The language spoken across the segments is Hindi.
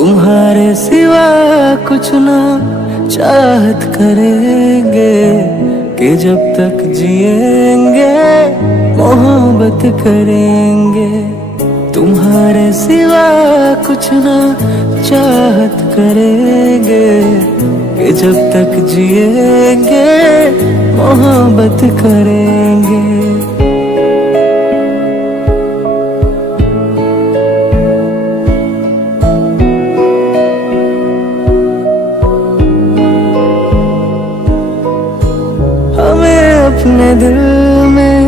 तुम्हारे सिवा कुछ ना चाहत करेंगे कि जब तक जिएंगे मोहब्बत करेंगे। तुम्हारे सिवा कुछ ना चाहत करेंगे कि जब तक जिएंगे मोहब्बत करेंगे। हमें अपने दिल में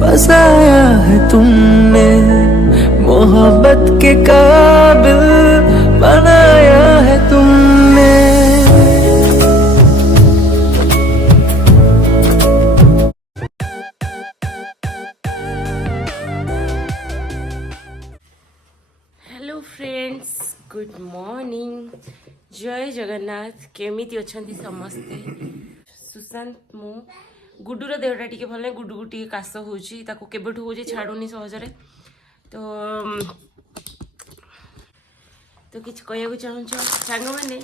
बसाया है तुमने, मोहब्बत के काबिल बनाया है तुमने। हेलो फ्रेंड्स, गुड मॉर्निंग, जय जगन्नाथ। केमिति अछंती समस्ते? सुशांत मु गुडुर देहटा टिके भल नहीं, गुडु टिके काश होची, ताको केबेठु होची छाडुनी सहजरे। तो किछ कहया चाहूछ सांग मैंने,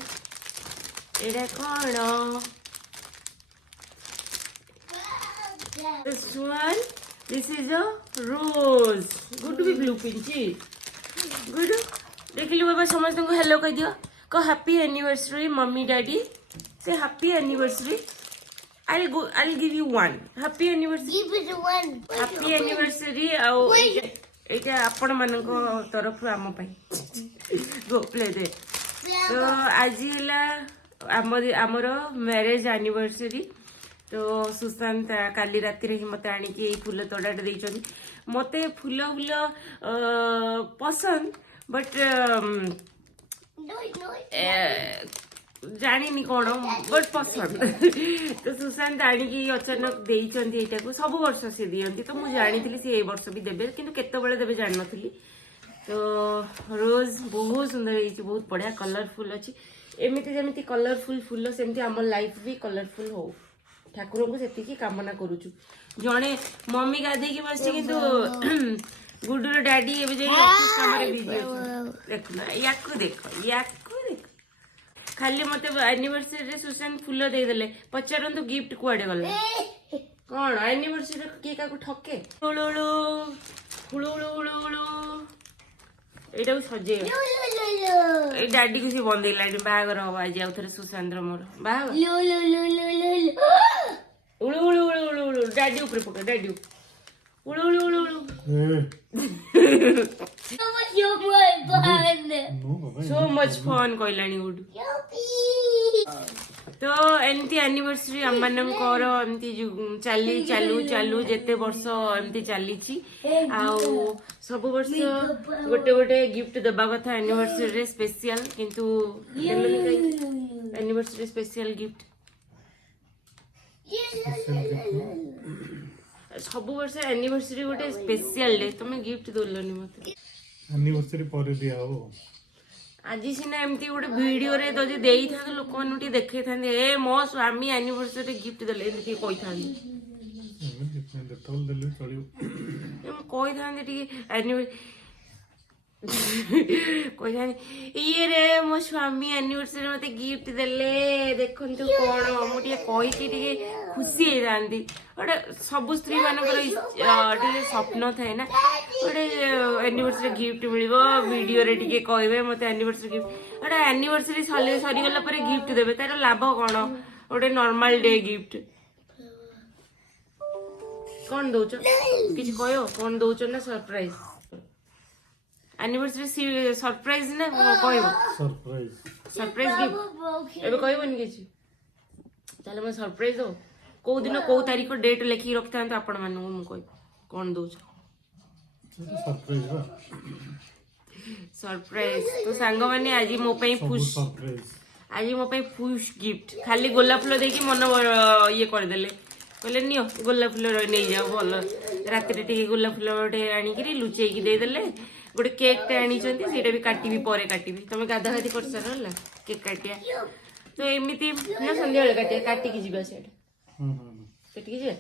एडा कौन? This one, this is a rose. गुडु भी ब्लू पिंची। गुडु देख लो बाबा, समस्त को हेलो कह दियो, कह हैप्पी एनिवर्सरी मम्मी डैडी। से happy anniversary. I'll give you one. Happy anniversary. Give it one. Happy anniversary. आओ एटा आपण मानको तरफ आम पई गो प्ले दे। तो आज हला आमर मैरिज एनिवर्सरी। तो सुशांत काली राति रे मते आनी कि फूल तोड़ाटे देइछन। मते फूल फूल पसंद, बट जानी कौन, बट पसंद। तो सुशांत आनिकी अचानक देइछन्ती एटाको। सब वर्ष से दियंती, तो मु जानी से ए वर्ष भी देबे, किंतु केतेबेले देबे जान नथली। तो रोज बहुत सुंदर है, बहुत बढ़िया कलरफुल अच्छी। एमती जमी कलरफुल फूल सेमती आम लाइफ भी कलरफुल हो, ठाकुर को से कामना करुचु। जड़े मम्मी गाधे बस, किंतु गुडुर डैडी एवं कम बिजी देखना। या देख खाली मत एनिवर्सरी सुशांत फूल देदेले, पचारतु गिफ्ट कुआडे गले कौन? एनिवर्सरी किए क्या ठके एटा सजे डैडी को सी बंदेला बाहागर हम आज आउ थे सुशांत मोर बाहागर। उड़ू उड़ू उड़ू उड़ू उड़ू डैडी ऊपर पकड़, डैडी उड़ू उड़ू उड़ू उड़ू। सो मच फन कहलानी गुडू। तो एमती एनिवर्सरी आम मानकर एमती चली चालू चालू जेते वर्ष एमती चली सब वर्ष गोटे गोटे गिफ्ट देवा कथा एनिवर्सरी स्पेशल, किंतु एनिवर्सरी स्पेशल गिफ्ट सब वर्ष एनिवर्सरी गोटे स्पेशल डे, तुम गिफ्ट दोलनी मत एनिवर्सरी पर दिया हो। आज सीना एमती गोटे वीडियो रे तो देई था लोक मानु टी देखै थांदे, ए मो स्वामी एनिवर्सरी गिफ्ट देले एमती कहि थांदे। देतल देले चलियो हम कहि थांदे टी एनिवर्सरी कहि थांदे, ये रे मो स्वामी एनिवर्सरी मते गिफ्ट देले देखंतु कोन, मु टी कहि के टी खुशी हे थांदी। गोटे सब स्त्री मानकर टे स्वप्न थाए ना, गोटे एनिवर्सरी गिफ्ट मिलिबो, वीडियो रे टिके कहबे मते एनिवर्सरी गिफ्ट। गोटे एनिवर्सरी सरीगला पर गिफ्ट देबे, तार लाभ कौन? गोटे नॉर्मल डे गिफ्ट कौन दौच किछ कहो, कौन दौच ना सरप्राइज? एनिवर्सरी सरप्राइज ना कहबो? सरप्राइज गिफ्ट एबे कहबोनी किछ? ताले मैं सरप्राइज दो कौ दिन कौ तारीख डेट लिखिक रखी था आपण मान कह कौन दौच सरप्राइज। तो सांग मैंने आज मो फुश, आज मो फुश गिफ्ट खाली गोलाप फूल देकी मन ये करदे, कहले नियो गोलाप फूल नहीं जाओ भल। राति टे गोलाप फूल गोटे आणिक लुचेक देदेले, गोटे केक टे आनी भी काटी पर काटी तुम गाधा गाधी कर सारा केक काटिया। तो एमती ना सन्ध्या काटिया काटिकी जीवा सेठिकी जे।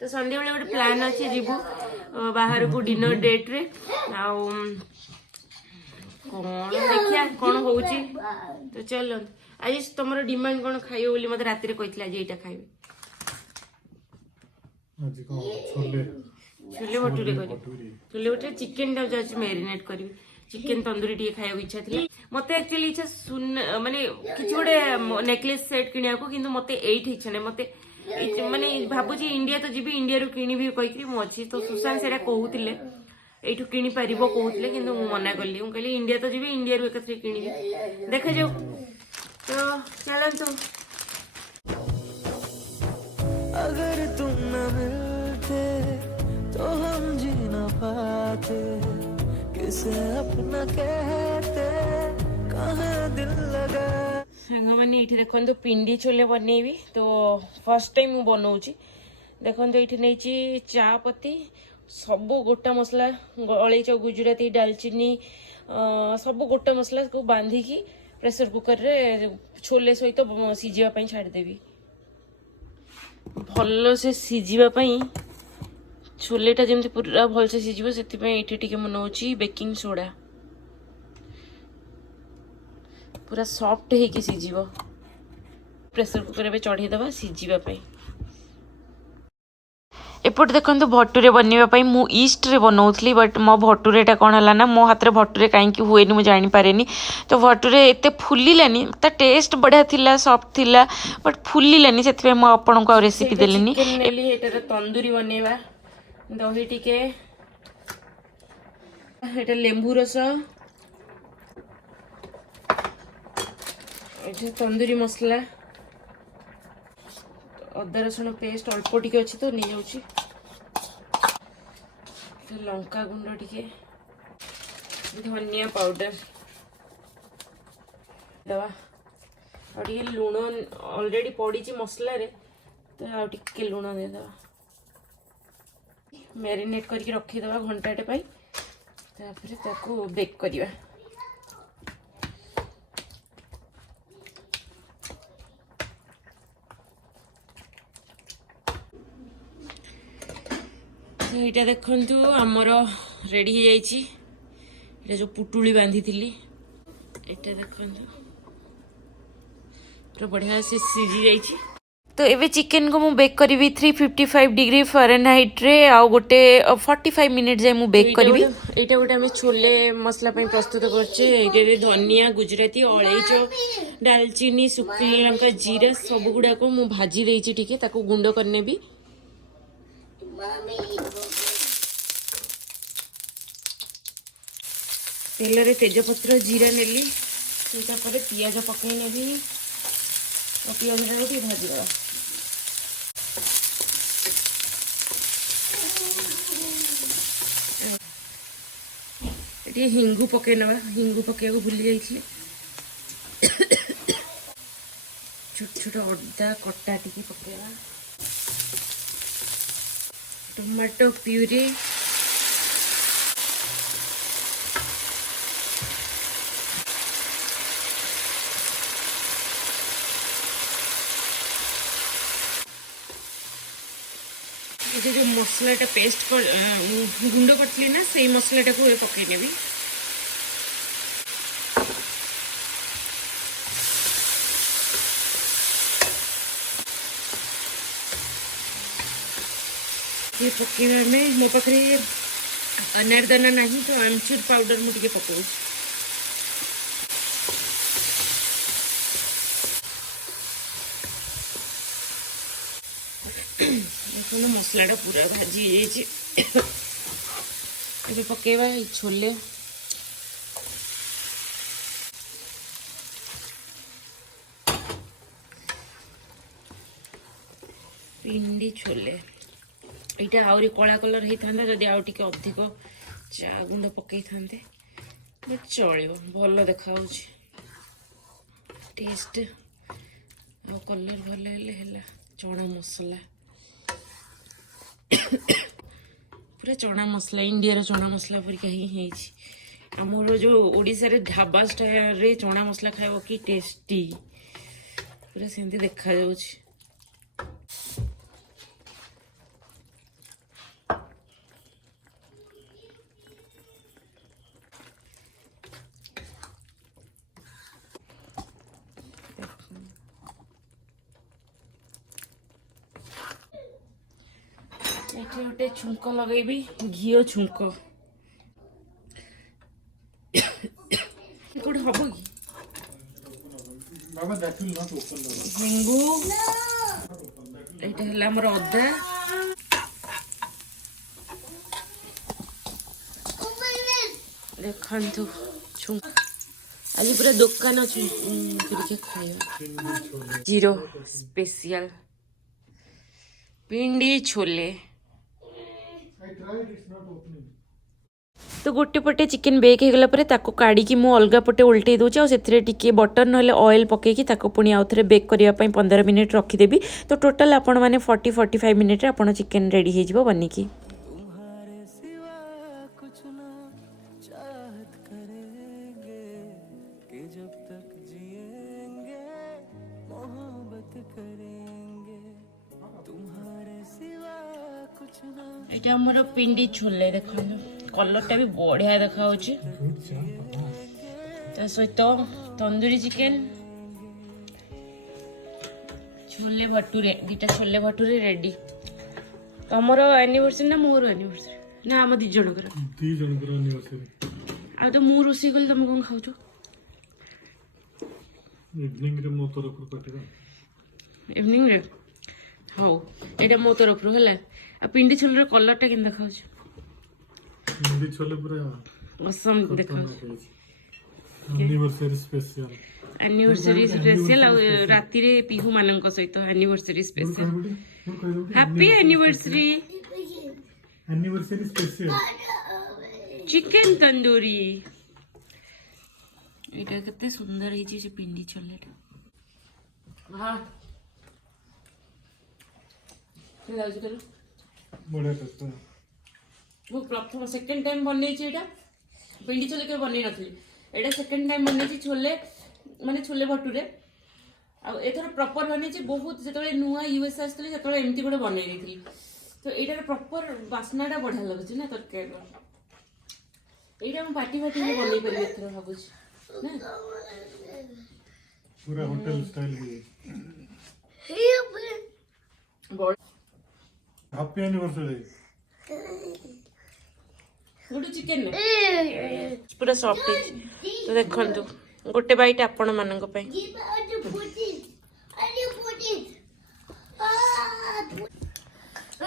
तो सन्ध्या बेले गोटे प्लान अच्छे जीवु बाहर को डिनर डेट रे। कौन देखिया देखिया कौन होउची तो चल आज तुमर डिमांड कौन खाइयो बोली मते राती रे कहथिला जे एटा खाइबे आज को छोले छोले भटूरे करी भटूरे छोले भटूरे चिकन टा जाच मैरिनेट करबी चिकन तंदूरी टी खाइयो इच्छा थी मते एक्चुअली इच्छा सुन माने किछ गोटे नेकलेस सेट किनिया को किंतु मते एट इच्छा नै मते माने भाबुची इंडिया तो जीबी इंडिया रो किनिबी कहिकरी मो अछि तो सुशांत सेरा कहउतिले एठू किनी पारिबो कहउतिले किंतु मु मना करली मु कहली इंडिया तो जीबी इंडिया रो एकथरे किनिबी देखा जाऊ तो चलन तो अगर तुम न मिलते तो हम जी न पाते किसे अपना कहते कहाँ दिल लगा सांग मैंने ये देखो तो पिंडी छोले बनैबी तो फर्स्ट टाइम मु बनाऊँगी देखो ये नहीं चा पत्ती सब गोटा मसला अलैच गुजराती डालचीनी सब गोटा मसला को बांधिकी प्रेशर कुकर रे छोले सहित सीझापी छाड़देवी भल से सीझापी छोलेटा जमी पूरा भल से सीझ से बनाऊँगी बेकिंग सोडा पूरा सॉफ्ट है कि सीझ प्रेशर कुकर में चढ़ीदे सीझापी एपट देखो भटूरे बनवाई मु ईस्ट रे बनाऊली बट मो भटूरेटा कौन है ना मो हाथ में भटूरे कहीं हुए मुझे जानीपारे तो भटूरे एत फुलानी ता टेस्ट बढ़िया थिला सॉफ्ट थिला बट फुलानी से आपन को रेसिपी देली तंदूरी बनवा दही टिके एटा लेंबू रस तंदूरी मसला अदा रसुण पेस्ट अल्प टिके अच्छी तो नहीं जाऊँ लंका गुंड टिके धनिया पाउडर दवा और टिके लुण ऑलरेडी पड़ी मसला रे तो आउ टिके लुण देदवा मैरिनेट करके रखीदवा घंटाटे पाई तापर ताको बेक करवा यहाँ देखु आमर रेडी हो जाइए जो पुटुली बांधी थी यहाँ देखु पूरा बढ़िया से सीझी जाइए तो एवे चिकन को मु बेक करी 355 डिग्री फारेनहाइट रे आ गोटे 45 मिनिट जाए मु बेक करी एटा गोटे आम छोले मसला पे प्रस्तुत करछे धनिया गुजराती अलैच दालचीनी सुखिला लंका जीरा सब गुडा को मु भाजी देइछि टिके ताको गुंड करने भी तेल रे तेजपत्र जीरा नेली पियाज पकई नेबी और पियाज भाजी देवा ये हिंगू पकई ना हिंगू पकईया भूली जाइए छोट छोट अदा कटा टिके पकईवा टमाटो प्यूरी ये जो मसलाटा पेस्ट कर गुंड करथली ना से मसलाटा को पकई नेबी ये पकेवा में मो पाखे अनारदाना नहीं तो आमचूर पाउडर मुझे पकाऊ मसलाटा पूरा भाजी ये पकेवा छोले पिंडी छोले यहाँ आहरी कला कलर होता जदि आउ टिके अधिक चा गुंड पकई था चलो भल देखा टेस्ट आ कलर भल है चना मसला पूरा चना मसला इंडिया चना मसला परिका ही आमर जो ओडिशा रे ढाबा स्टाइल रे चना मसला खाइब कि टेस्टी पूरा सेमती देखा जाउछि ଏଠି ଗୋଟେ ଛୁଙ୍କ ଲଗେଇବି, ଘିଅ ଛୁଙ୍କ। କୋଉଠି ହବ କି? ହେଙ୍ଗୁ, ଏଇଟା ହେଲା ଆମର ଅଦା। ଦେଖନ୍ତୁ ଛୁଙ୍କ, ଆଜି ପୁରା ଦୋକାନ ଛୁଙ୍କ ଖାଇବା। ଜିରୋ ସ୍ପେଶିଆଲ ପିଣ୍ଡି ଛୋଲେ। तो गोटे पटे चिकेन बेक हो गला ताको काढ़ी मु अलग पटे उल्टे दूचे और से बटर ना ऑयल पकईकी पुणी आउ थे बेक करने 15 मिनिट रखीदेवी। तो टोटाल आपण मैंने 40-45 मिनिट आप चिकेन रेडी हो बनिकी। तुम्हारे सिवा कुछ ना चाहत करेंगे कि जब तक जिएंगे मोहब्बत करेंगे तुम्हारे सिवा कुछ ना। एटा हमर पिंडी छोले देखो कलर टा भी बढ़िया देखा सहित तंदूरी चिकेन छोले भटूरे दीटा छोले भटूरे रेडी। तमर एनिवर्सरी ना मोर एनिवर्सरी ना आम दी जनकर एनिवर्सरी आ तो मु रोसी गल तुम कौन खाऊ इवनिंग रे मो तरफ कटिबा इवनिंग रे हाउ एटा मो तरफ रो हला आ पिंडी छोले कलर टा केन देखा पिंडी छोले पूरा असम देखा एनिवर्सरी स्पेशल राति रे पिहू मानक सहित anniversary special happy anniversary special chicken tandoori. एटा केते सुंदर हिची से पिंडी छोलेटा। हां लाजु कलो बड़ा टेस्ट है। मु प्रथम सेकंड टाइम बनै छी एटा पिंडी छोले के बनै नथली। एटा सेकंड टाइम बनै छी छोले माने छोले भटूरे आ एथर प्रॉपर बनै छी। बहुत जेतले नुआ यूएस आस्तले सेतले एमती गोटे बनै देथली। तो एटार प्रॉपर वासनाटा बढ़िया लगुଛି ना तरकारी। एटा हम पार्टी पार्टी में बनै परिबे एथर भाबुछ ना पूरा होटल स्टाइल भी हैप्पी एनिवर्सरी। गोटे चिकेन पूरा सॉफ्ट है। तो देखंतु गोटे बाइट आपण मानक पई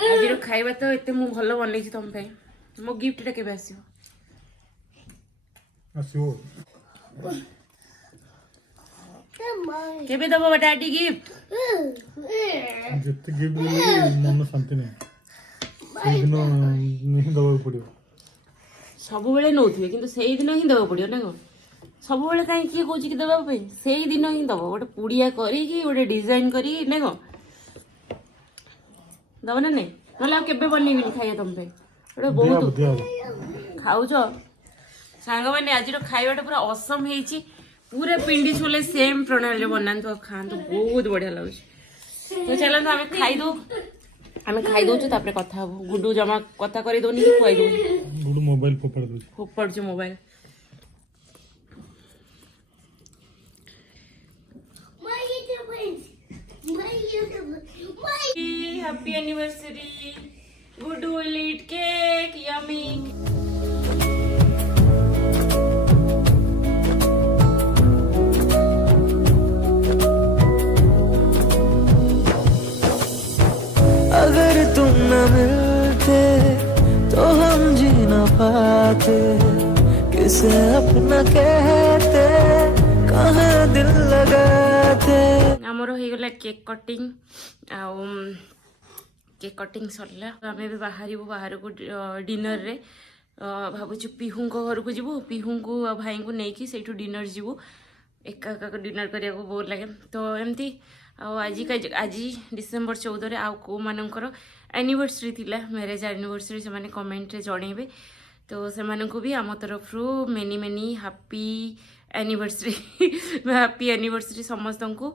आज खाइबा तो एते मु भलो बनै छी तुम पई। मो गिफ्ट टा केबे आसीओ आसीओ केबे दबो डैडी गिफ्ट जितने गिफ्ट मन शांति नहीं दिन नहीं दबा पड़ो सब बेले नौथिबे किंतु सेही दिन ही दबा पड़ियो ना को सब बेले काई की कहूची कि दबा पे सेही दिन ही दबो गोटे पुड़िया करी कि गोटे डिजाइन करी ना को दबो ना नहीं नला केबे बनेबी खाइया तुम पे गोटे बहुत खाऊ जो सांग माने आज खाइबाटा पूरा असम हेची। पूरा पिंडी छोले सेम प्रणाली बनातु खातु बहुत बढ़िया लगुच। तो चलते आम खाई दौचु तापर कथा हबो। गुडू जमा कथा करी दौनी कि खुआई दौनी गुडू मोबाइल फोपाड़ mobile. Happy anniversary Guddu will eat cake yummy. अगर तुम न मिलते तो हम जी न पाते किसे अपना कहते कहाँ दिल लगाते। आमर हो गला केक कटिंग केक कटिंग सरला आम भी बाहर को डिनर रे भावुँ पिहू घर को जीवु पिहू को भाई को लेकिन से डिनर जीवु एका डिनर करने को बोर लगे। तो एमती आज डिसेम्बर 14 रे आउ को मानकर एनिवर्सरी थिला मैरिज एनिवर्सरी से माने कमेंट रे जणेबे। तो से मानन को भी आम तरफ रू मेनी मेनी हैप्पी एनिवर्सरी समस्त को।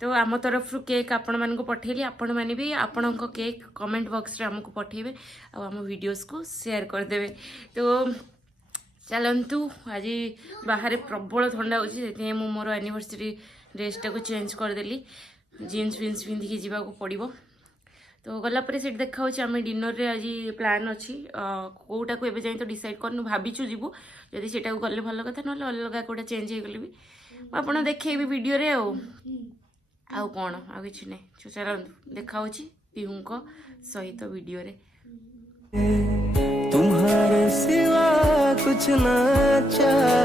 तो आम तरफ रू केक आपण मान को पठेली आपण माने भी आपण को केक कमेंट बॉक्स रे हमको पठेबे आ हम वीडियोस को शेयर कर देबे। तो चलतु आज बाहर प्रबल ठंडा होती मु मोर एनिवर्सरी ड्रेसटा को चेंज करदेली जीन्स फिन्स पिंधिकी जावाक पड़ो। तो गलापर से देखा आम डिनर रे आज प्लान अच्छी कौटा को एवं तो डिसाइड करनु भाविचु जीवु जदि सेटा गले भल कथा ना अलग कौटा चेंज हो गले भी आपड़ देखी वीडियो रे आउ कौन आ कि ना चलो देखा पिहू सहित वीडियो रे तुम्हारे सिवा कुछ ना चाह